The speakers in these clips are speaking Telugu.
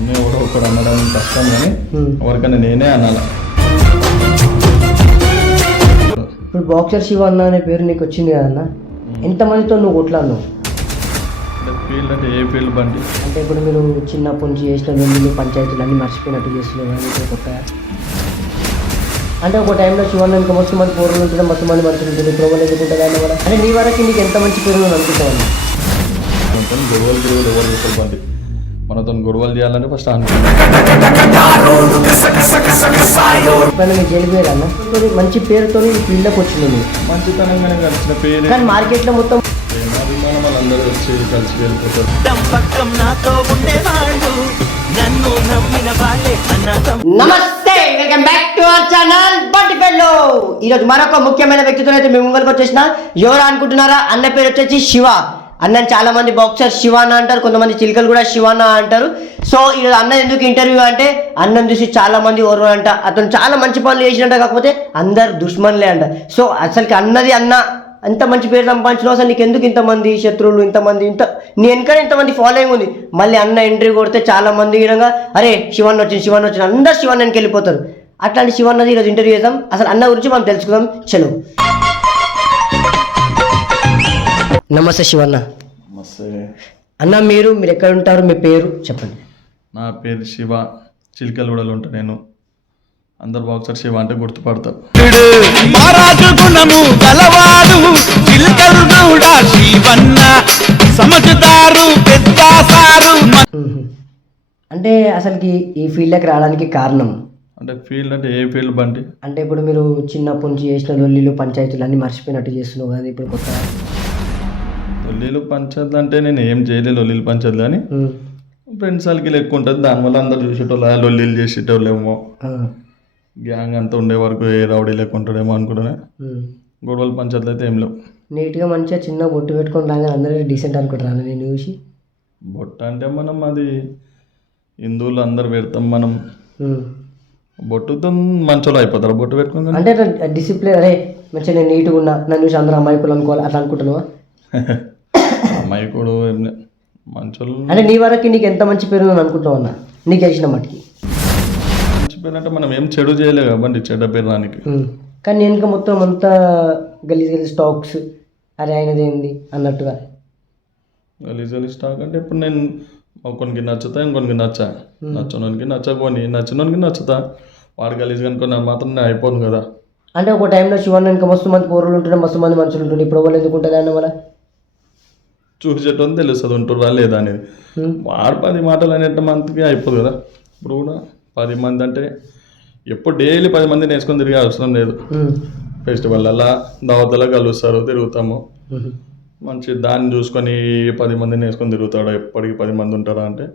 అన్నీ ఎవడో ఒకడు అనడం కష్టం కానీ ఎవరికైనా నేనే అనాలా. ఇప్పుడు బాక్సర్ శివ అన్న అనే పేరు నీకు వచ్చింది కదన్న, ఎంతమందితో నువ్వు కొట్లాను? అంటే ఫీల్డ్ అంటే ఏ ఫీల్డ్ బండి? అంటే ఇప్పుడు మీరు చిన్నప్పటి నుంచి చేసిన వెళ్ళి పంచాయతీలు అన్నీ మర్చిపోయినట్టు చేస్తున్నావు కానీ కొత్తగా. అంటే ఒక టైంలో శివన్న ఇంకా మొత్తం మంది పూర్వలు ఉంటుండే, మొత్తం మంది మనుషులు ఉంటుంది, ప్రోమలు ఎదుర్కొంటుంది ఆయన కూడా. అంటే నీ వరకు నీకు ఎంత మంచి పేరు నువ్వు అనుకుంటావు? మనతో గొడవలు ఎవరు చేస్తారు బండి? మనతో గొడవలు చేయాలంటే ఫస్ట్ అనుకుంటాను. ఎప్పుడైనా మీరు జైలు పేరు అన్న మంచి పేరుతో ఈ ఫీల్డ్లోకి వచ్చింది నువ్వు, మంచితనంగానే కలిసిన పేరు కానీ మార్కెట్లో మొత్తం ప్రేమాభిమానం వాళ్ళందరూ వచ్చి కలిసి వెళ్ళిపోతారు. నమస్తే, welcome back to our channel Bantipalli. ఈరోజు మరొక ముఖ్యమైన వ్యక్తితో అయితే మేము ముంగల్కి వచ్చేసిన. ఎవరు అనుకుంటున్నారా? అన్న పేరు వచ్చేసి శివ. అన్నని చాలా మంది బాక్సర్ శివానా అంటారు, కొంతమంది చిలుకలు కూడా శివానా అంటారు. సో ఈరోజు అన్న ఎందుకు ఇంటర్వ్యూ అంటే, అన్నం చూసి చాలా మంది ఓర్వ అంట, అతను చాలా మంచి పనులు చేసినట్ట, కాకపోతే అందరు దుష్మన్లే అంట. సో అసలుకి అన్నది అన్న అంత మంచి పేరు సంపాదించిన అసలు నీకు ఎందుకు ఇంతమంది శత్రువులు, ఇంతమంది నీ వెనక ఇంతమంది ఫాలోయింగ్ ఉంది. మళ్ళీ అన్న ఎంట్రీ కొడితే చాలా మంది విధంగా అరే శివన్ వచ్చింది అందరు శివన్ వెనక్కి వెళ్ళిపోతారు. అట్లాంటి శివన్నది ఈరోజు ఇంటర్వ్యూ చేద్దాం. అసలు అన్న గురించి మనం తెలుసుకుందాం. చలో. నమస్తే శివన్న. నమస్తే అన్న, మీరు ఎక్కడ ఉంటారు? మీ పేరు చెప్పండి. నా పేరు శివ, చిలుకలగూడలో ఉంటా నేను. అందరు బాక్సర్ శివ అంటే గుర్తుపడతారు. అంటే అసలుకి ఈ ఫీల్డ్కి రావడానికి కారణం అంటే ఫీల్డ్ అంటే ఏ ఫీల్డ్ బండి? అంటే ఇప్పుడు మీరు చిన్నప్పటి నుంచి చేసిన లొల్లీలు పంచాయతీలు అన్నీ మర్చిపోయినట్టు చేస్తున్నావు కానీ ఇప్పుడు కొత్తగా లొల్లీలు పంచద్దు అంటే నేను ఏం చేయలేదు. లొల్లీలు పంచద్దు కానీ ఫ్రెండ్స్ వాళ్ళకి ఎక్కువ ఉంటుంది, దానివల్ల అందరు చూసేటోళ్ళు లొల్లీలు చేసేటోళ్ళేమో, గ్యాంగ్ అంతా ఉండే వరకు ఏ రౌడీ లేకుంటాడేమో అనుకుంటానే. గొడవలు పంచద్దు అయితే ఏం లేవు. నీట్గా మంచిగా చిన్న బొట్టు పెట్టుకొని రాగానే అందరూ డీసెంట్ అనుకుంటారు నేను చూసి. బొట్ట అంటే మనం అది హిందువులు అందరు పెడతాం మనం. బొట్టుతో మంచోళ్ళు అయిపోతారు బొట్టు పెట్టుకుని. అంటే డిసిప్లిన్, అరే మంచిగా నేను నీట్గా ఉన్నా, నన్ను చూసి అందరూ అమ్మాయికులు అనుకోవాలి అట్లా అనుకుంటున్నావా? అమ్మాయికుడు మంచోళ్ళు అంటే నీ వరకు నీకు ఎంత మంచి పేరు అని అనుకుంటున్నావు అన్న నీకు వేసిన మట్టికి? మంచి పేరు అంటే మనం ఏం చెడు చేయలేదు కాబట్టి చెడ్డ పేరు దానికి. కానీ వెనుక మొత్తం అంతా గలీజ్ స్టాక్స్, అరే ఆయనది ఏంది అన్నట్టుగా. గలీజ్ స్టాక్ అంటే ఇప్పుడు నేను కొనికి నచ్చుతా, ఇంకొనికి నచ్చనోనికి నచ్చకొని, నచ్చినోనికి నచ్చుతా. వాడు గలీజ్ కనుకొని మాత్రం నేను అయిపోను కదా. అంటే ఒక టైంలో శివన్న ఇంకా మస్తు మంది పూర్వలు ఉంటుండే, మస్తు మంది మనుషులు ఉంటుండే, ఇప్పుడు వాళ్ళు ఎందుకు ఉంటుంది అన్న వల్ల చూసేటోని తెలుస్తుంది ఉంటురా లేదా అనేది. వాడు 10 మాటలు అనేట మంత్కి అయిపోదు కదా. ఇప్పుడు కూడా 10 మంది అంటే ఎప్పుడు డైలీ 10 మందిని వేసుకొని తిరిగే అవసరం లేదు. ఫెస్టివల్ అలా దావతలా కలుస్తారు, తిరుగుతాము. మంచి దాన్ని చూసుకొని 10 మందిని వేసుకొని తిరుగుతాడు, ఎప్పటికి 10 మంది ఉంటారా అంటే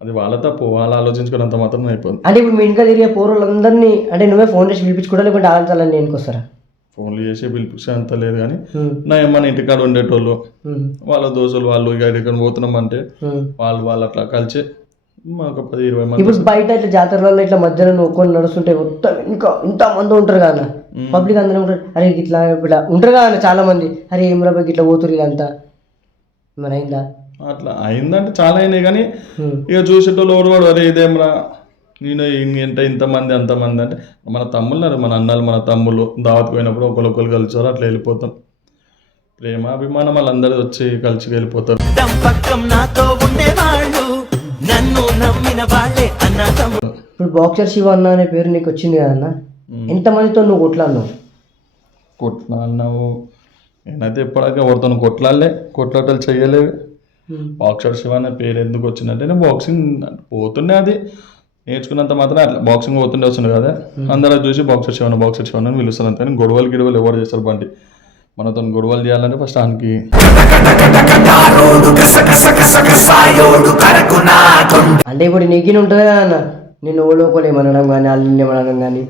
అది వాళ్ళ తప్పు. వాళ్ళు ఆలోచించుకున్నంత మాత్రం అయిపోతుంది. అంటే ఇప్పుడు మీ ఇంకా తిరిగే పూర్వలందరినీ అంటే నువ్వే ఫోన్ చేసి పిలిపించుకోవడం లేకుంటే ఆలోచాలని నేను వస్తారా? ఫోన్లు చేసి పిలిపించే అంత లేదు కానీ నా ఏమన్నా ఇంటికాడ ఉండేటోళ్ళు వాళ్ళ దోస్తులు వాళ్ళు ఇక ఎక్కడికి పోతున్నామంటే వాళ్ళు అట్లా కలిసి మాకు 10-20 మంది. ఇప్పుడు బయట ఇట్లా జాతరలలో ఇట్లా మధ్యలో నొక్కొని నడుస్తుంటే మొత్తం ఇంకా ఇంత మంది ఉంటారు కదా, పబ్లిక్ అందరూ ఉంటారు, అరే ఇట్లా ఇట్లా ఉంటారు కదా చాలా మంది, అరే ఏం రాబోయ్ ఇట్లా పోతురు ఇదంతా మరి అయిందా? అట్లా అయిందంటే చాలా అయినాయి కానీ ఇక చూసేటోళ్ళు ఎవరు అరే ఇదేమరా నేను ఇంతమంది అంతమంది అంటే మన తమ్ముళ్ళు, మన అన్నలు, మన తమ్ముళ్ళు దావత్ పోయినప్పుడు ఒకరు కలిసారు అట్లా వెళ్ళిపోతాం. ప్రేమ అభిమానం వాళ్ళందరూ వచ్చి కలిసి వెళ్ళిపోతారు. ఇప్పుడు బాక్సర్ శివ అన్న అనే పేరు నీకు వచ్చింది కదన్న, ఎంతమందితో నువ్వు కొట్లాడినావు? కొట్లాడినావు నేనైతే ఎప్పటికీ ఎవరితో కొట్లాటలు చేయలేవు. బాక్సర్ శివ అనే పేరు ఎందుకు వచ్చిందంటే నేను బాక్సింగ్ పోతుండే, అది నేర్చుకున్నంత మాత్రం అట్లా బాక్సింగ్ పోతుండే వస్తుంది కదా, అందరూ చూసి బాక్సర్ శివన్ అని పిలుస్తారు అంతే. గొడవలు ఎవరు చేస్తారు బండి? మనతో గొడవలు చేయాలంటే ఫస్ట్ ఆయనకి అంటే ఇప్పుడు నీకు ఉంటుంది కదా అన్న, నిన్ను ఓడోకోలు ఏమనడం కానీ వాళ్ళు ఏమనడం కానీ.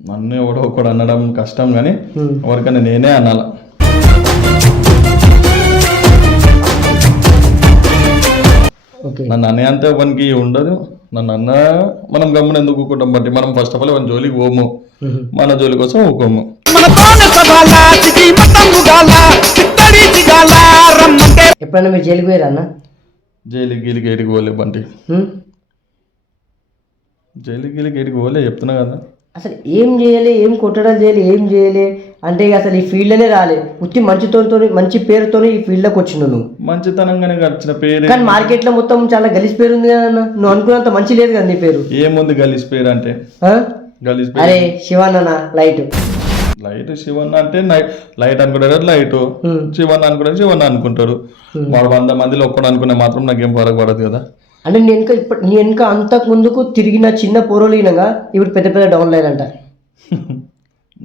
నన్ను ఎవడో ఒకడు అనడం కష్టం కానీ ఎవరికైనా నేనే అనాలా. నన్ను అనే అంతే పనికి ఉండదు. నన్ను అన్న మనం గమ్మున ఎందుకు ఊకుంటాం బట్టి మనం ఫస్ట్ ఆఫ్ ఆల్ మన జోలికి పోము, మన జోలి కోసం ఊకోము. ఎప్పుడైనా మీరు జైలుకి పోయారా అన్న? జైలుకి గీలికి ఏడికి పోలే బంటి. జైలుకి వెళ్ళి గేటికి పోలే చెప్తున్నా కదా. అసలు ఏం చేయాలి, ఏం కొట్టడం చేయాలి, ఏం చేయాలి అంటే ఇక అసలు ఈ ఫీల్డ్లోనే రాలే. ఉత్తి మంచి పేరుతోనే ఈ ఫీల్డ్లోకి వచ్చినావు నువ్వు. మంచితనంగానే వచ్చిన పేరు, కానీ మార్కెట్లో మొత్తం చాలా గలీజ్ పేరు ఉంది కదా అన్న. నువ్వు అనుకున్నంత మంచి లేదు కదా నీ పేరు. ఏముంది గలీజ్ పేరు అంటే? గలీజ్ పేరు అరే శివన్న లైట్ శివన్న అంటే లైట్ అనుకుంటారు, లైట్ శివన్న అనుకుంటారు, శివన్న అనుకుంటారు. వాడు 100 మందిలో ఒక్కడు అనుకునే మాత్రం నాకేం ఫరక పడదు కదా. అంటే నీ వెనుక అంతకు ముందుకు తిరిగిన చిన్న పోరోలు అయినగా ఇప్పుడు పెద్ద పెద్ద డౌన్లు అయ్యారంట.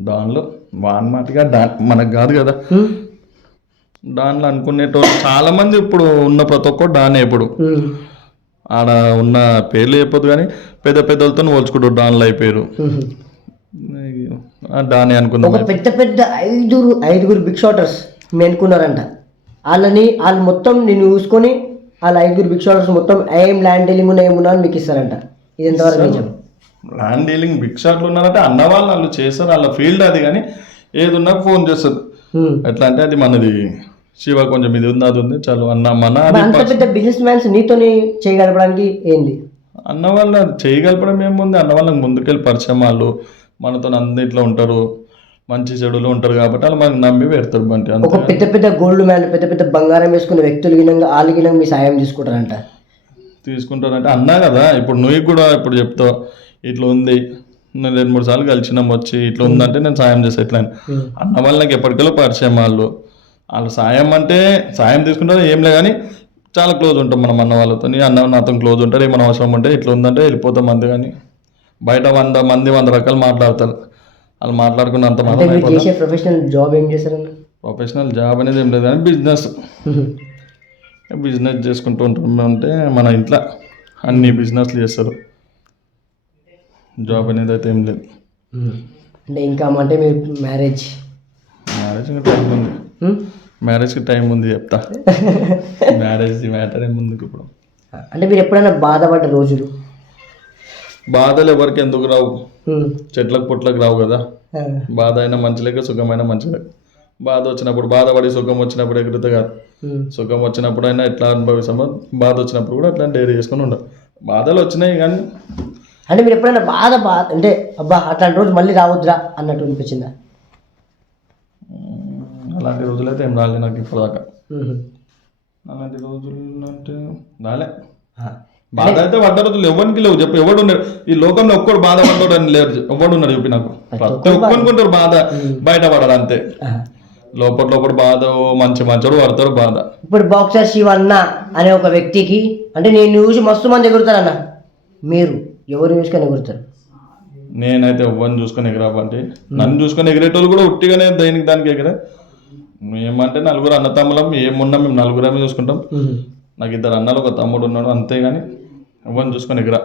దానిలో వాన్మాటిగా మనకు కాదు కదా. దానిలో అనుకునేటోళ్ళు చాలా మంది ఇప్పుడు ఉన్న ప్రతి ఒక్కరు డానే. ఇప్పుడు ఆడ ఉన్న పేర్లు చెప్పదు కానీ పెద్ద పెద్దలతో పోల్చుకుంటారు డాన్లు అయిపోయారు. డానే అనుకుందాం. ఒక పెద్ద ఐదుగురు బిగ్ షాటర్స్ మెనుకున్నారంట. వాళ్ళు మొత్తం నేను చూసుకొని వాళ్ళ 5 బిగ్ షాటర్స్ మొత్తం ఏం ల్యాండ్ డీలింగ్ ఏమున్నా అని మీకు ఇస్తారంట. ఇది ఎంతవరకు నిజం? ల్యాండ్ డీలింగ్ బిగ్ షాట్లు ఉన్నారంటే అన్న వాళ్ళు చేస్తారు, వాళ్ళ ఫీల్డ్ అది. కానీ ఏది ఉన్నా ఫోన్ చేస్తారు. ఎట్లా అంటే అది మనది శివ కొంచెం ఇది ఉంది అది ఉంది చాలు అన్న మన అంత పెద్ద బిజినెస్ మ్యాన్స్ నీతోని చేయగలపడానికి ఏంది? అన్న వాళ్ళ చేయగలపడం ఏముంది, అన్న వాళ్ళకి ముందుకెళ్ళి పరిచయం, వాళ్ళు మనతో అన్నింటిలో ఉంటారు, మంచి చెడులు ఉంటారు కాబట్టి వాళ్ళు మనకు నమ్మి పెడతారు. బంటి ఒక పెద్ద గోల్డ్ మ్యాన్, పెద్ద బంగారం వేసుకునే వ్యక్తులు వాళ్ళు మీ సాయం తీసుకుంటారంట. తీసుకుంటారంటే అన్నా కదా. ఇప్పుడు నువ్వు కూడా ఇప్పుడు చెప్తావు ఇట్లా ఉంది, నేను 2-3 సార్లు కలిసినాం వచ్చి ఇట్లా ఉందంటే నేను సాయం చేసే ఎట్లా అన్న వాళ్ళకి ఎప్పటికెళ్ళో పరిచయం. వాళ్ళు సాయం అంటే సాయం తీసుకుంటారు ఏం లే కానీ చాలా క్లోజ్ ఉంటాం మనం అన్న వాళ్ళతో. అన్న నాతో క్లోజ్ ఉంటారు, ఏమైనా అవసరం ఉంటే ఇట్లా ఉందంటే వెళ్ళిపోతాం అంతే. కానీ బయట 100 మంది 100 రకాలు మాట్లాడతారు. వాళ్ళు మాట్లాడుకున్నంత ప్రొఫెషనల్ జాబ్ ఏం చేశారు? ప్రొఫెషనల్ జాబ్ అనేది ఏం లేదు కానీ బిజినెస్ చేసుకుంటూ ఉంటాం. అంటే మన ఇంట్లో అన్ని బిజినెస్లు చేస్తారు, జాబ్ అనేది అయితే ఏం లేదు. అంటే ఇంకా అంటే మీరు మ్యారేజ్కి టైం ఉంది, మ్యారేజ్కి టైం ఉంది చెప్తా. మ్యారేజ్ మ్యాటర్ ఏముంది ఇప్పుడు. అంటే మీరు ఎప్పుడైనా బాధపడ్డ రోజులు? బాధలు ఎవరికి ఎందుకు రావు, చెట్లకు పుట్లకు రావు కదా. బాధ అయినా మంచిలేక సుఖమైన మంచిలే. బాధ వచ్చినప్పుడు బాధపడి సుఖం వచ్చినప్పుడు ఎగురుతా కాదు. సుఖం వచ్చినప్పుడు అయినా ఎట్లా అనుభవిస్తామో బాధ వచ్చినప్పుడు కూడా అట్లా డైరీ చేసుకుని ఉండవు. బాధలు వచ్చినాయి కానీ. అంటే మీరు ఎప్పుడైనా బాధ అంటే అబ్బా అట్లాంటి రోజు మళ్ళీ రావద్దురా అన్నట్టు అనిపించిందా? అలాంటి రోజులు అయితే ఏం రాలే నాకు ఇప్పటిదాకా. అలాంటి రోజులు అంటే రాలే. బాధ అయితే పడ్డ రోజులు ఎవరికి లేవు చెప్పు. ఎవడు ఉన్నాడు ఈ లోకంలో ఒక్కడు బాధ పడ్డాడు అని లేరు, ఎవడు ఉన్నాడు చెప్పి నాకు. ప్రతి ఒక్కరుకుంటారు బాధ, బయట పడరు అంతే. లోపల బాధ మంచోడు పడతారు బాధ. ఇప్పుడు బాక్సర్ శివన్న అనే ఒక వ్యక్తికి అంటే నేను చూసి మస్తు మంది ఎగురుతారన్న, మీరు ఎవరు చూసుకొని ఎగురుతారు? నేనైతే ఎవరిని చూసుకొని ఎగరాబంటే నన్ను చూసుకొని ఎగిరేటోళ్ళు కూడా ఉట్టిగానే దానికి ఎగిరే. మేమంటే 4 అన్నతమ్ములం, ఏమున్నా మేము 4 చూసుకుంటాం. నాకు 2 అన్నలు 1 తమ్ముడు ఉన్నాడు అంతేగాని ఎవరిని చూసుకొని ఎగరా.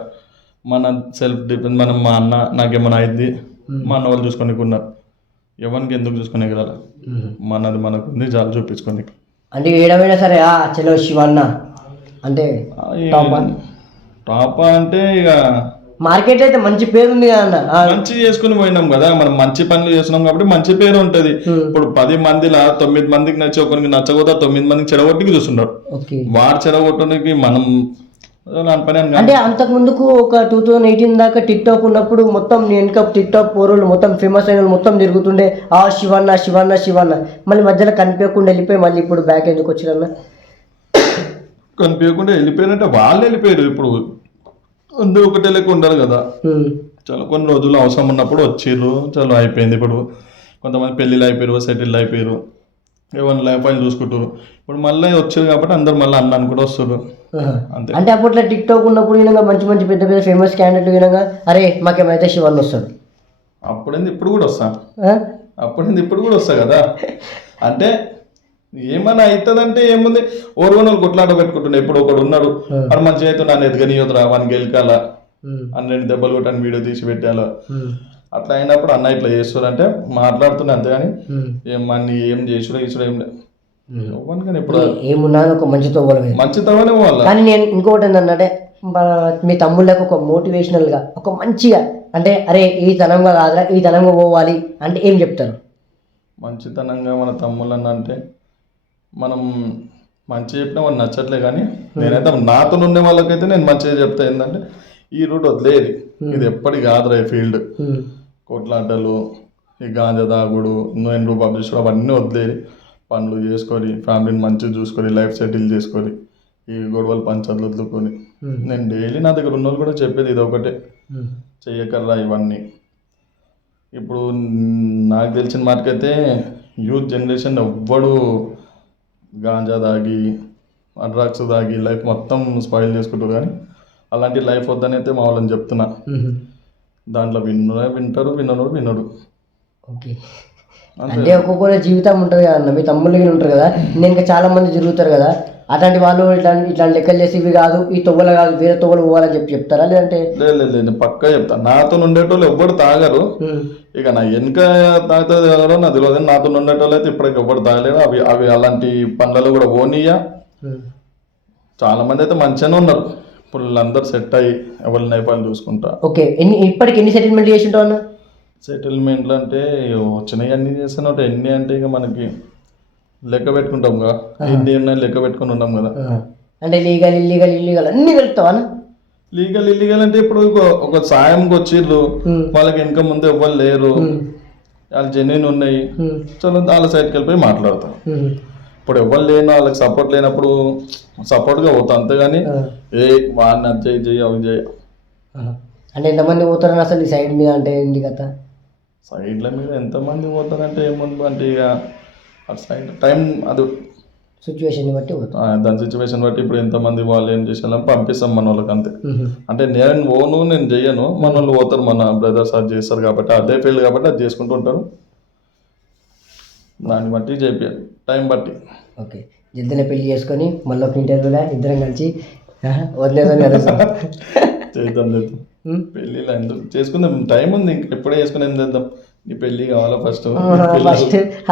మన సెల్ఫ్ డిపెండ్. మనం మా అన్న నాకేమైనా అయింది మా అన్న వాళ్ళు చూసుకొని ఉన్నారు. ఎవరికి ఎందుకు చూసుకొని ఎగరాలి? మనది మనకు ఉంది చాలు చూపించుకొని. అంటే ఏడమైనా సరే చలో శివన్న అంటే టాపా అంటే ఇక మార్కెట్ అయితే మంచి పేరు ఉంది కదా. మంచి చేసుకుని పోయినాం కదా, మనం మంచి పనులు చేస్తున్నాం కాబట్టి మంచి పేరు ఉంటది. ఇప్పుడు 10 మందిలా 9 మందికి నచ్చి ఒకరికి నచ్చకపోతే 9 మందికి చెడగొట్టుకు చూస్తున్నారు. వాడు చెడగొట్టడానికి మనం అంటే అంతకు ముందుకు ఒక 2018 దాకా టిక్ టాక్ ఉన్నప్పుడు మొత్తం వెనుక టిక్ టాక్ పోరోళ్ళు మొత్తం ఫేమస్ అయిన మొత్తం తిరుగుతుండే శివన్న శివన్న శివన్న. మళ్ళీ మధ్యలో కనిపించకుండా వెళ్ళిపోయి మళ్ళీ ఇప్పుడు బ్యాక్ ఎందుకు వచ్చిరన్నా? కనిపించకుండా వెళ్ళిపోయారంటే వాళ్ళు వెళ్ళిపోయారు. ఇప్పుడు అందరూ ఒకటే లెక్క ఉండాలి కదా. చాలా కొన్ని రోజులు అవసరం ఉన్నప్పుడు వచ్చిర్రు, చాలా అయిపోయింది. ఇప్పుడు కొంతమంది పెళ్ళిళ్ళు అయిపోయారు, సెటిల్ అయిపోయారు, ఏమైనా లైఫ్ అని చూసుకుంటారు. ఇప్పుడు మళ్ళీ వచ్చారు కాబట్టి అందరు మళ్ళీ అన్నాను కూడా వస్తారు అంతే. అంటే అప్పట్లో టిక్ టాక్ ఉన్నప్పుడు వినంగా మంచి పెద్ద ఫేమస్ క్యాండిడేట్ వినంగా అరే మాకేమైతే శివన్ వస్తాడు. అప్పుడేంది ఇప్పుడు కూడా వస్తా కదా. అంటే ఏమన్నా అవుతుందంటే ఏముంది, ఓర్వనోళ్ళు కొట్లాట పెట్టుకుంటుండే. ఇప్పుడు ఒకడు ఉన్నాడు అది మంచిగా అయితే నన్ను ఎదగనియొద్దురా, వానికి గెలికాల, అన్నింటి దెబ్బలు కొట్టని వీడియో తీసి పెట్టాలా. అట్లా అయినప్పుడు అన్న ఇట్లా చేస్తారంటే మాట్లాడుతున్నా అంతేగాని ఏమన్నా ఏం చేసుడు ఏం లేదు. ఇప్పుడు ఏమున్నా ఒక మంచితోనే పోవాలి. కానీ నేను ఇంకోటి ఏంటంటే మీ తమ్ముళ్ళకి ఒక మోటివేషనల్ గా ఒక మంచిగా అంటే అరే ఈ తనంగా కాదురా ఈ తనంగా పోవాలి అంటే ఏం చెప్తారు? మంచితనంగా మన తమ్ముళ్ళన్న అంటే మనం మంచి చెప్పినా వాళ్ళు నచ్చట్లే. కానీ నేనైతే నాతో ఉండే వాళ్ళకైతే నేను మంచిగా చెప్తా ఏంటంటే ఈ రూట్ వదిలేది. ఇది ఎప్పటి కాదురా ఈ ఫీల్డ్. కొట్లాటలు, ఈ గాంజా తాగుడు, నోయిన్లు పబ్లిష్ అవన్నీ వదిలేది. పనులు చేసుకొని ఫ్యామిలీని మంచిగా చూసుకొని లైఫ్ సెటిల్ చేసుకొని ఈ గొడవలు పంచాయతీలు వదులుకొని నేను డైలీ నా దగ్గర ఉన్న వాళ్ళు కూడా చెప్పేది ఇది ఒకటే, చెయ్యకర్రా ఇవన్నీ. ఇప్పుడు నాకు తెలిసిన మాటకైతే యూత్ జనరేషన్ ఎవ్వడు గాంజా తాగి డ్రగ్స్ తాగి లైఫ్ మొత్తం స్పాయిల్ చేసుకుంటారు. కానీ అలాంటి లైఫ్ వద్దని అయితే మా వాళ్ళని చెప్తున్నా. దాంట్లో వింటారు, వినడు. ఓకే, అంటే ఒక్కొక్కరి జీవితం ఉంటుంది కదా అన్న. మీ తమ్ముళ్ళు ఉంటారు కదా, నేను ఇంకా చాలా మంది తిరుగుతారు కదా, అట్లాంటి వాళ్ళు ఇట్లాంటి లెక్కలు చేసి ఇవి కాదు, ఈ తొవ్వలు కాదు, వేరే తొవ్వలు పోవాలని చెప్తారా? లేదంటే లేదు పక్కా చెప్తా. నాతో ఉండేటోళ్ళు ఎవ్వరు తాగరు. ఇక నా వెనుక తాగుతుంది తాగడం నాకు తెలియదు. నాతో ఉండేటోళ్ళు అయితే ఇప్పటికి ఎవ్వరు తాగలేరు. అవి అలాంటి పనులలో కూడా ఓనియా. చాలా మంది అయితే మంచిగానే ఉన్నారు. ఇప్పుడు వీళ్ళందరూ సెట్ అయ్యి ఎవరి నైపాలు చూసుకుంటా. ఓకే, ఇప్పటికి ఎన్ని సెటిల్మెంట్ చేసి ఉంటావు అన్న? సెటిల్మెంట్లు అంటే వచ్చినాయి అన్నీ చేస్తూనే ఉంటాయి. ఎన్ని అంటే ఇక మనకి లెక్క పెట్టుకుంటాం కదా, ఎన్ని ఉన్నాయి లెక్క పెట్టుకుని ఉంటాం కదా. అంటే లీగల్ అన్ని కలుపుతావా? లీగల్ అంటే ఇప్పుడు ఒక సాయంకి వచ్చిర్రు, వాళ్ళకి వెనక ముందు ఎవ్వరు లేరు, వాళ్ళు జెన్యున్ ఉన్నాయి, చలో వాళ్ళ సైడ్కి వెళ్ళిపోయి మాట్లాడతాం. ఇప్పుడు ఎవ్వరు లేని వాళ్ళకి సపోర్ట్ లేనప్పుడు సపోర్ట్గా పోతాం. అంతేగాని వాడిని అది చేయి అవి చేయి. అంటే ఎంతమంది పోతారని అసలు ఈ సైడ్ మీద? అంటే ఏంటి కథ? సైడ్ల మీద ఎంతమంది పోతారంటే ఏముంది అంటే ఇక అటు సైడ్ టైం అది సిచ్యువేషన్ బట్టి పోతాం. దాని సిచ్యువేషన్ బట్టి ఇప్పుడు ఎంతమంది వాళ్ళు ఏం చేసేయాలని పంపిస్తాం మన వాళ్ళకి అంతే. అంటే నేను చెయ్యను, మన వాళ్ళు పోతారు, మన బ్రదర్స్ అది చేస్తారు కాబట్టి అదే ఫీల్డ్ కాబట్టి అది చేసుకుంటూ ఉంటారు. దాన్ని బట్టి చేయాలి టైం బట్టి. ఓకే, జల్దీనే పెళ్లి చేసుకొని మళ్ళీ ఒక ఇంటర్వ్యూలో ఇద్దరం కలిసి వదిలేదని చేద్దాం పెళ్ళిళ్ళు ఎందుకు చేసుకుందాం, టైం ఉంది. ఇంకా ఎప్పుడే చేసుకుని ఏం చేద్దాం. నీ పెళ్ళి కావాలా ఫస్ట్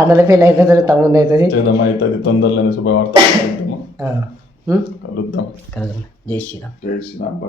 అన్నల పెళ్ళి అవుతుంది, తమ్ముంది అవుతుంది, చేద్దాం. అవుతుంది తొందరలోనే శుభవార్త కలుద్దాం. కలుద్దాం. జై శ్రీరామ్. జై శ్రీరామ్.